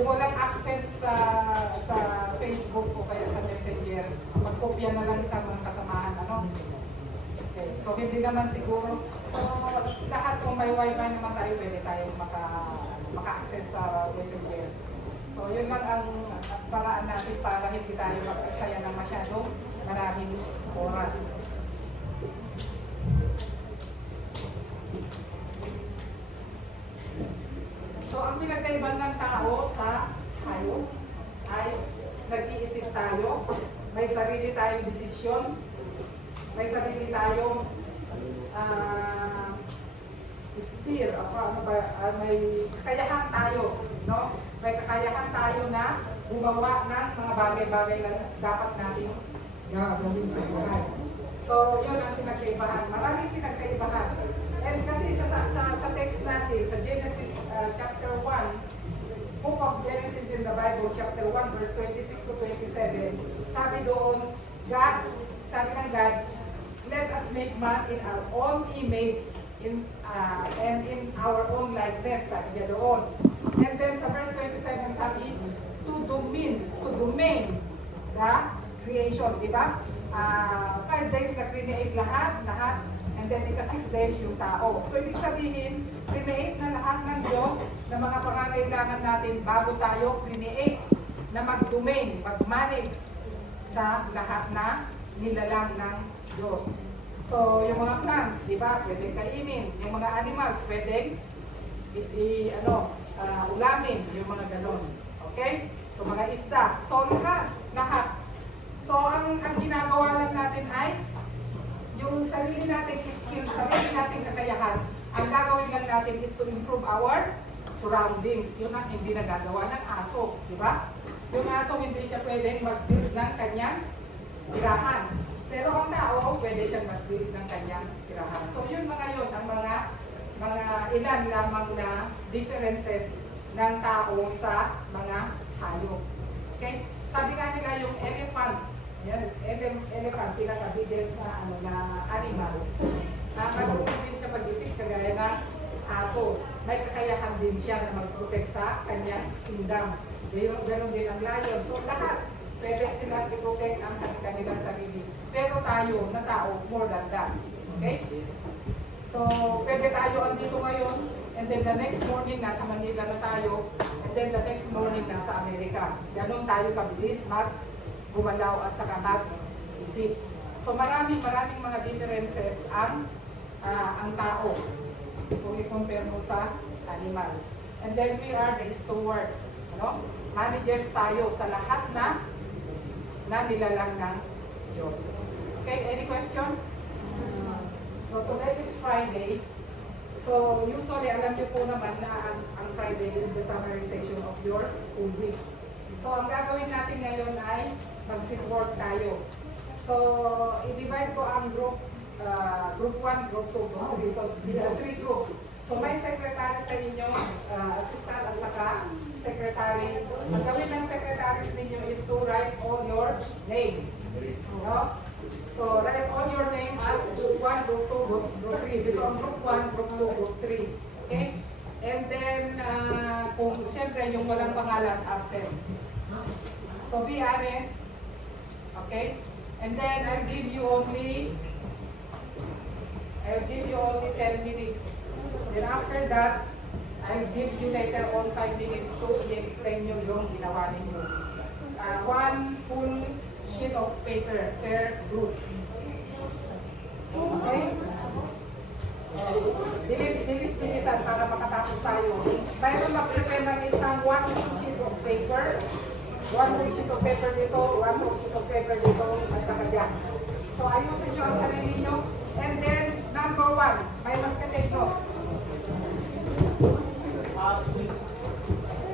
walang access sa Facebook o kaya sa Messenger, magkopya na lang sa mga kasamahan, ano? Okay. So hindi naman siguro. So lahat kung may wifi naman tayo, pwede tayong maka-access sa Messenger. So yun lang ang paraan natin para hindi tayo mag-aksaya ng masyadong maraming oras. So ang pinagkaiban ng tao sa hayop ay nag-iisip tayo, may sarili tayong desisyon, may sarili tayong may kakayahan tayo, no? May kakayahan tayo na gumawa ng mga bagay-bagay na dapat natin gawin sa buhay. So, yun ang pinagkaibahan. Maraming pinagkaibahan. And kasi sa text natin, sa Genesis chapter 1, Book of Genesis in the Bible, chapter 1, verse 26 to 27, sabi doon, sabi ng God, let us make man in our own image and in our own likeness, sabi niya doon. And then sa verse 27, sabi, to domain the creation, di ba? 5 days na create lahat, and then ika 6 days yung tao. So ibig sabihin, create na lahat ng Diyos na mga pangangailangan natin bago tayo create na mag-domain, mag-manage sa lahat na nilalang ng Diyos. So yung mga plants, di ba, pwedeng kainin. Yung mga animals, pwedeng ulamin, yung mga ganon. Okay? So mga isda. So lahat. So ang ginagawa lang natin ay yung sarili nating skills, sarili nating kakayahan. Ang gagawin lang natin is to improve our surroundings. Yun ang hindi nagagawa ng aso, di ba? Yung aso hindi siya pwedeng mag-build ng kanyang tirahan. Pero ang tao, pwede siyang mag-build ng kanyang tirahan. So yun ang mga ilan lamang na differences ng tao sa mga hayop. Okay? Sabi nga nila yung elephant, elephant, pinaka-biggest na animal. Marunong din siya mag-isip kagaya ng aso. May kakayahan din siya na mag-protect sa kanyang kingdom. Ganon din ang lion. So lahat, pwede silang i-protect ang kanilang sarili. Pero tayo, na tao, more than that. Okay? So, pwede tayo andito ngayon, and then the next morning, nasa Manila na tayo, and then the next morning, nasa Amerika. Ganon tayo kabilis gumalaw at saka mag-isip. So, maraming mga differences ang tao kung i-compare mo sa animal. And then we are the steward. Managers tayo sa lahat na nilalang ng Diyos. Okay, any question? So today is Friday. So usually alam niyo po naman na ang Friday is the summarization of your whole week. So ang gagawin natin ngayon ay mag-sit work tayo. So i-divide ko ang group 1, group 2, group 3. So 3 groups. So may secretary sa inyo, assistant at saka secretary. Ang gawin ng secretaries ninyo is to write all your name. So write all your name as group 1, group 2, group 3. Dito ang group 1, group 2, group 3. Okay? And then, kung siyempre yung walang pangalan, absent. So be honest. Okay? And then I'll give you only 10 minutes. Then after that, I'll give you later on 5 minutes to i-explain nyo yung ginawa ninyo. 1 full sheet of paper per group. Okay? Bilis-bilisan para makatapos tayo. Mayroon mag-prepare ng isang 1 full sheet of paper. 1 full sheet of paper dito, 1 full sheet of paper dito, at saka dyan. So ayusin nyo ang sarili nyo. And then, number 1, may magka-take note.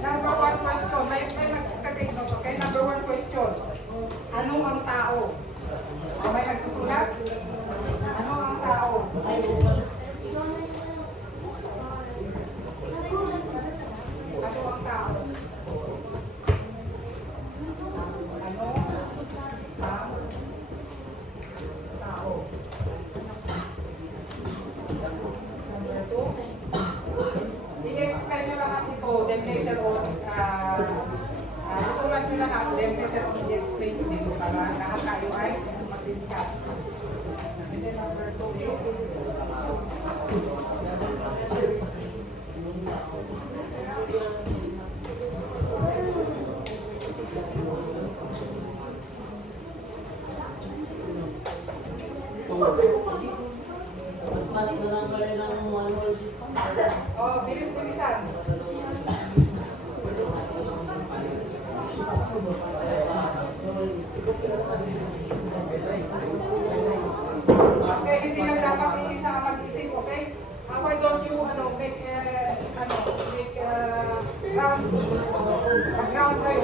Number 1 question, may magka-take note, okay? Number 1 question, ano ang tao? May nagsusulat? Ano ang tao? Ano ang tao? Number 2, nyo lahat ito, then later on, isulat nyo lahat, then later on, i-explain ko dito para lahat tayo ay mag-discuss. And then number 2 is, Mas na lang pala ng manual sheet. oh, bilis-bilisan. Okay, hindi lang dapat isa ang mag-isip, okay? Why don't you, make, round, background kayo,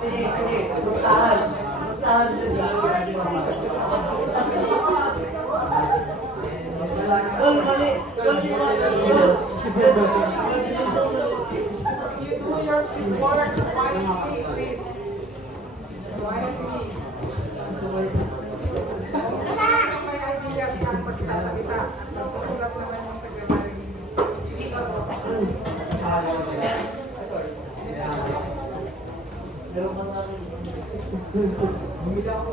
Sige, sige. Gustahan. Gustahan. Tol, mali. Tol, di ba? You do your report quietly, please. Quietly. Kung may ideas na pagsasalita, susulat naman yung secretary. Meron pa sa akin. Bumili ako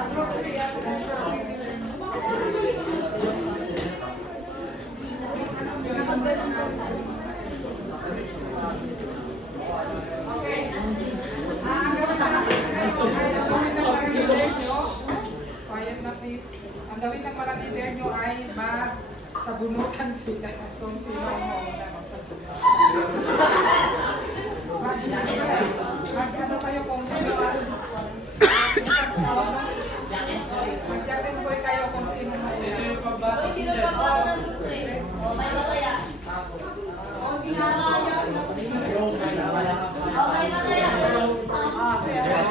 Okay. Ang gawin natin ay ang gawin ng mga leader nyo. Quiet na please. Ang gawin ng mga leader nyo ay sabunutan sila kung sino ang mauna magsabunutan. Mag-ano kayo kung sino ang mag-jacket boy kayo kung sino ang mauna. Uy, sino pa ba ako ng pre? O, may mataya. O, ginagawa niya. O, may mataya. Ah, sige. Mataya.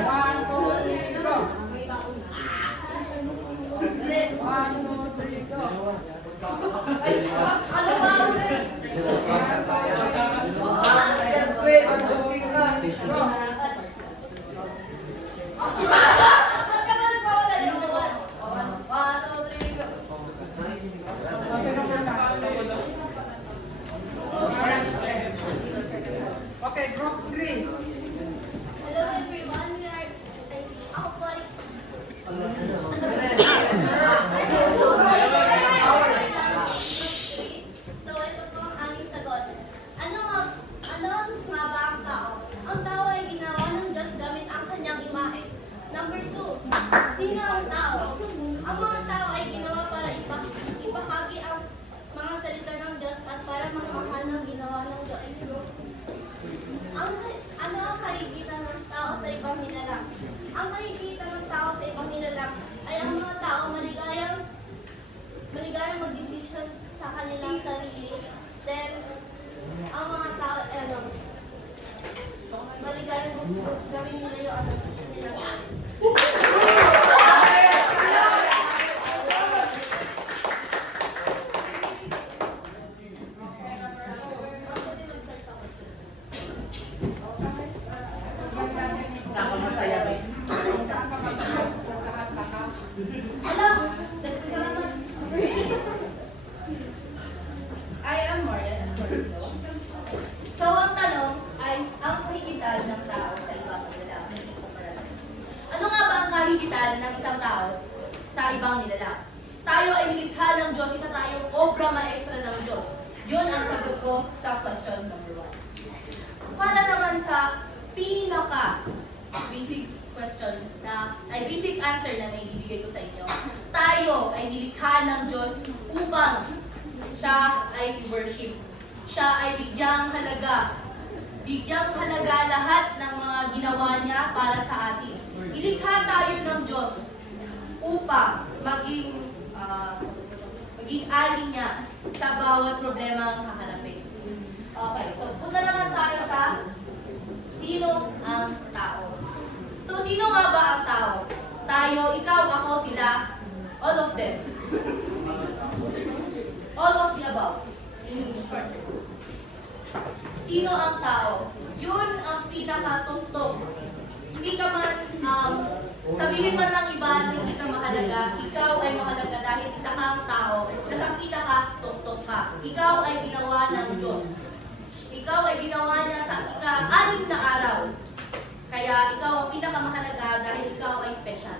1, 2, 3, go! 1, 2, 3, go! Ano ba? Ba't ka ba nagwawala yung one? O, 1, 2, 3, go. Sino muna? Okay, group 3. Hello everyone, we are ako po ay So ito po ang aming sagot. Ano nga ba ang tao? Ang tao ay ginawa ng Diyos gamit ang kanyang imahe. Number 2, sino ang tao? Ang mga tao ay ginawa para ipahagi ang mga salita ng Diyos at para magmahal ng ginawa ng Diyos. Ano ang kahigitan ng tao sa ibang nilalang? Ang kahigitan ng tao sa ibang nilalang ay ang mga tao maligayang mag-desisyon sa kanilang sarili. Then, ang mga tao, maligayang gawin nila yung ano gusto nilang gawin. Hello! Salamat! I am Marian. So, ang tanong ay, ang kahigitan ng tao sa ibang nilalang. Ano nga ba ang kahigitan ng isang tao sa ibang nilalang? Tayo ay nilikha ng Diyos, ito tayong obra maestra ng Diyos. Yun ang sagot ko sa question number 1. Para naman sa basic question basic answer na may ibibigay ko sa inyo. Tayo ay nilikha ng Diyos upang siya ay worship. Siya ay bigyang halaga. Bigyang halaga lahat ng mga ginawa niya para sa atin. Nilikha tayo ng Diyos upang maging alin niya sa bawat problema ang haharapin. Okay, so punta naman tayo sa sino ang tao. So, sino nga ba ang tao? Tayo, ikaw, ako, sila, all of them. All of the above. In short. Sino ang tao? Yun ang pinaka-tuktok. Hindi ka man, sabihin man ng iba na hindi ka mahalaga, ikaw ay mahalaga dahil isa kang tao na sa pinaka-tuktok ka. Ikaw ay ginawa ng Diyos. Ikaw ay ginawa niya sa ika-6 na araw. Kaya ikaw ang pinakamahalaga dahil ikaw ay special.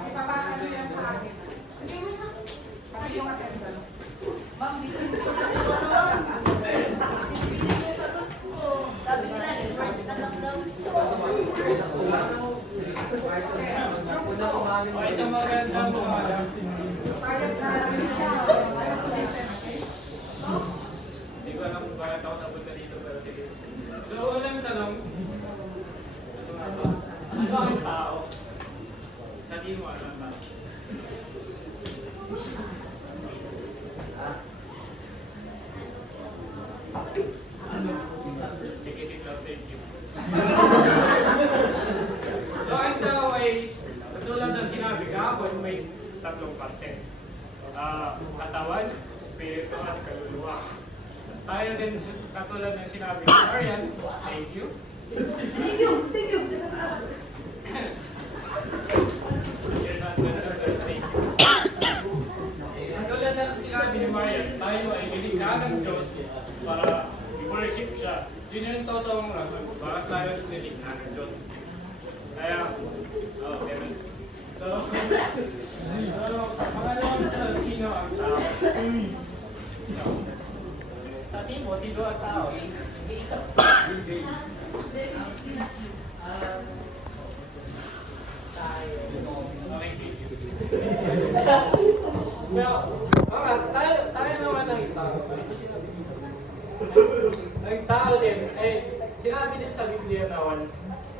Ipapasa nyo yan sa akin. Bakit yung attendance? Ma'am, bitin yung sagot ko. Sabi nila, in-charge na lang daw. Okay, sa magandang umaga. Payat na siya. Hindi ko alam kung bakit ako napunta dito, pero sige. So, unang tanong, ano nga ba? Ano ang tao? Sa tingin mo, ano ang tao? Sige, sit down, thank you. So, ang tao ay, katulad ng sinabi kahapon, may tatlong parte. Katawan, spirito, at kaluluwa. Tayo din, katulad ng sinabi ni Marian, thank you. Thank you! Thank you! You're not gonna thank you. Katulad ng sinabi sinabi ni Marian, tayo ay nilikha ng Diyos para i-worship siya. Yun yung totoong rason, para tayo nilikha ng Diyos. Kaya, ganun. So, pangalawang tanong, sino ang tao? Sa tingin mo, sino ang tao? Ikaw. Okay, thank you. Well, tayo naman ang tao. Ang tao din, sinabi din sa Biblia na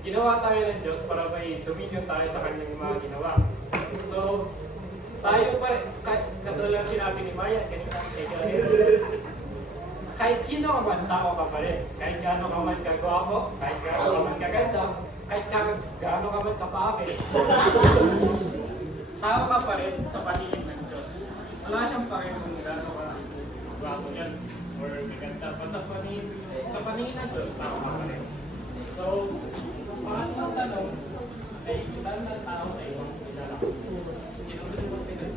ginawa tayo ng Diyos para may dominion tayo sa kanyang mga ginawa. So, tayo pa rin, katulad sinabi ni Maya, kahit sino ka man, tao ka pa rin. Kahit gaano ka man kagwapo, kahit gaano ka man kaganda, kahit gaano ka man kapapit, tao ka pa rin sa paningin ng Diyos. Wala siyang pa rin kung gaano ka gwapo yan or maganda. Basta sa paningin ng Diyos, tao ka pa rin. So, pangatlong tanong ay ilan na tao sa iyong kilala? Sino gusto mo pinag?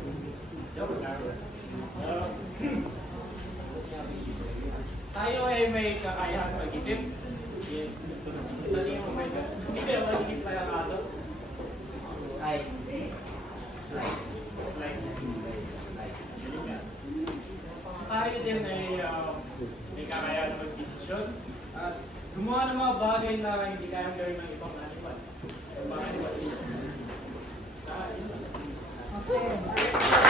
Joke lang. Tayo ay may kakayahan mag-isip. Sa tingin mo may hindi ka mag-isip pa yung aso? Ay. Like. Tayo din ay may kakayahan mag-desisyon at gumawa ng mga bagay na hindi kayang gawin ng ibang animal. Yung mga animal. Yun lang. Okay.